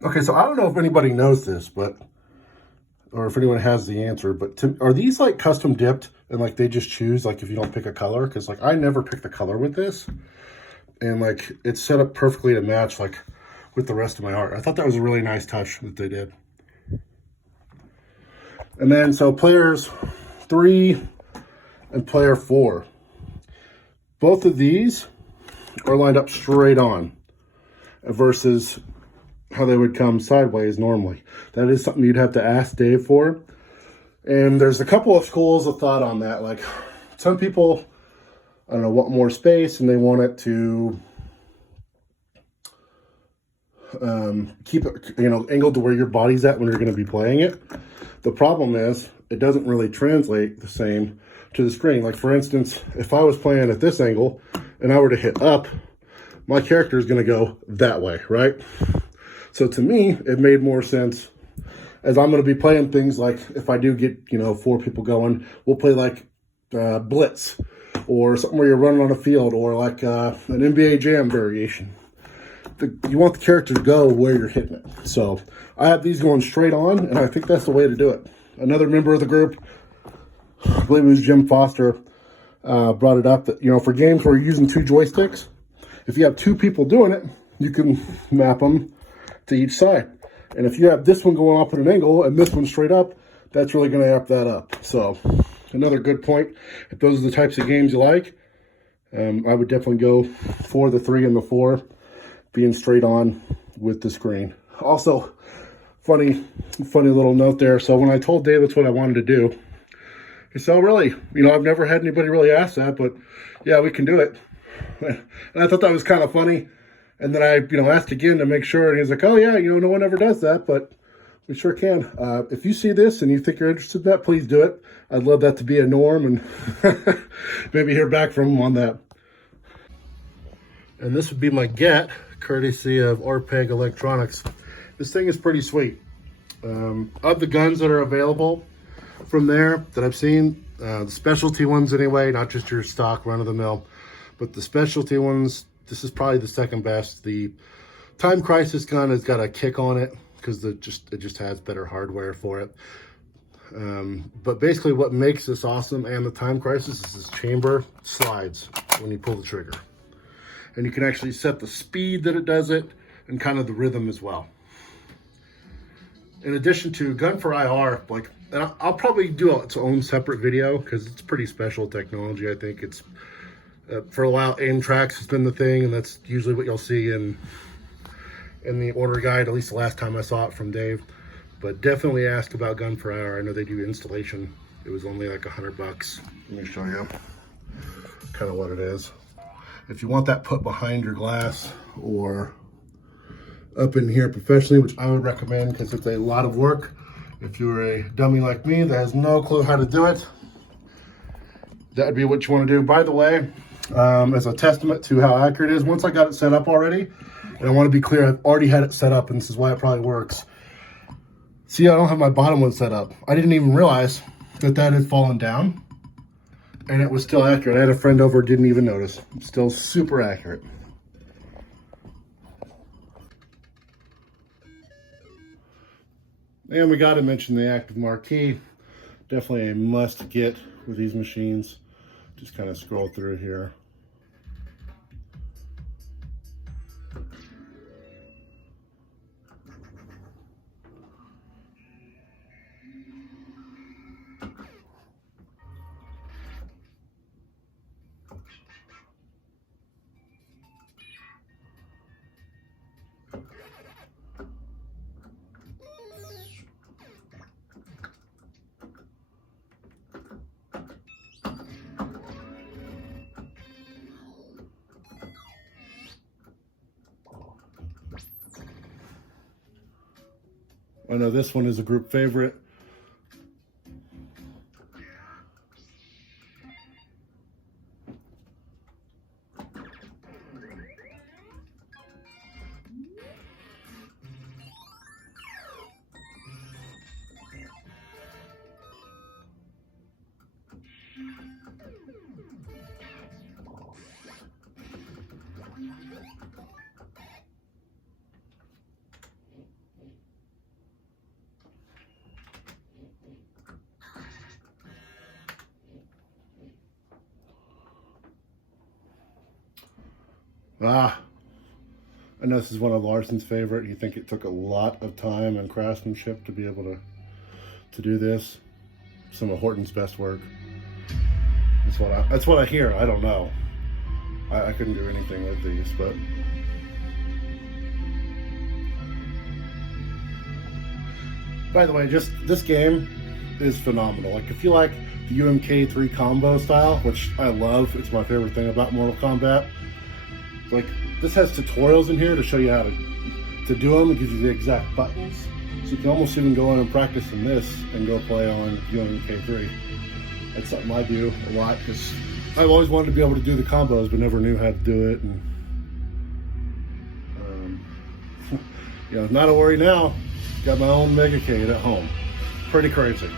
Okay, so I don't know if anybody knows this, but or if anyone has the answer, but are these like custom dipped and like they just choose like if you don't pick a color? Because like I never pick the color with this, and like it's set up perfectly to match like with the rest of my art. I thought that was a really nice touch that they did. And then so players 3 and player 4, both of these are lined up straight on versus how they would come sideways normally. That is something you'd have to ask Dave for. And there's a couple of schools of thought on that. Like some people, I don't know, want more space and they want it to keep it, angled to where your body's at when you're going to be playing it. The problem is it doesn't really translate the same to the screen. Like for instance, if I was playing at this angle and I were to hit up, my character is going to go that way, right? So to me, it made more sense as I'm going to be playing things like if I do get, 4 people going, we'll play like Blitz or something where you're running on a field or like an NBA Jam variation. You want the character to go where you're hitting it. So I have these going straight on, and I think that's the way to do it. Another member of the group, I believe it was Jim Foster, brought it up that, for games where you're using 2 joysticks, if you have 2 people doing it, you can map them to each side. And if you have this one going off at an angle and this one straight up, that's really going to amp that up. So another good point. If those are the types of games you like, I would definitely go for the 3 and the 4 being straight on with the screen. Also, funny little note there. So when I told Dave that's what I wanted to do, he said, "Oh, really? I've never had anybody really ask that, but yeah, we can do it." And I thought that was kind of funny. And then I, asked again to make sure, and he's like, "Oh yeah, no one ever does that, but we sure can." If you see this and you think you're interested in that, please do it. I'd love that to be a norm and maybe hear back from him on that. And this would be my get, courtesy of Orpeg Electronics. This thing is pretty sweet. Of the guns that are available from there that I've seen, the specialty ones anyway, not just your stock run-of-the-mill, but the specialty ones, this is probably the second best. The Time Crisis gun has got a kick on it because it just has better hardware for it. But basically what makes this awesome and the Time Crisis is this chamber slides when you pull the trigger. And you can actually set the speed that it does it and kind of the rhythm as well. In addition to Gun for IR, and I'll probably do its own separate video because it's pretty special technology. I think it's, for a while, aim tracks has been the thing, and that's usually what you'll see in the order guide, at least the last time I saw it from Dave. But definitely ask about Gun for IR. I know they do installation. It was only like $100. Let me show you kind of what it is. If you want that put behind your glass or up in here professionally, which I would recommend because it's a lot of work. If you're a dummy like me that has no clue how to do it, that would be what you want to do. By the way, as a testament to how accurate it is, once I got it set up already, and I want to be clear, I've already had it set up, and this is why it probably works. See, I don't have my bottom one set up. I didn't even realize that had fallen down, and it was still accurate. I had a friend over, didn't even notice. Still super accurate. And we got to mention the Active Marquee. Definitely a must get with these machines. Just kind of scroll through here. I know this one is a group favorite. Ah, I know this is one of Larson's favorite. You think it took a lot of time and craftsmanship to be able to do this? Some of Horton's best work. That's what I hear. I don't know. I couldn't do anything with these, but by the way, just this game is phenomenal. Like if you like the UMK3 combo style, which I love, it's my favorite thing about Mortal Kombat. Like this has tutorials in here to show you how to do them. It gives you the exact buttons, so you can almost even go in and practice in this and go play on UMK3. That's something I do a lot because I've always wanted to be able to do the combos, but never knew how to do it. And you know, not a worry now. Got my own Megacade at home. Pretty crazy.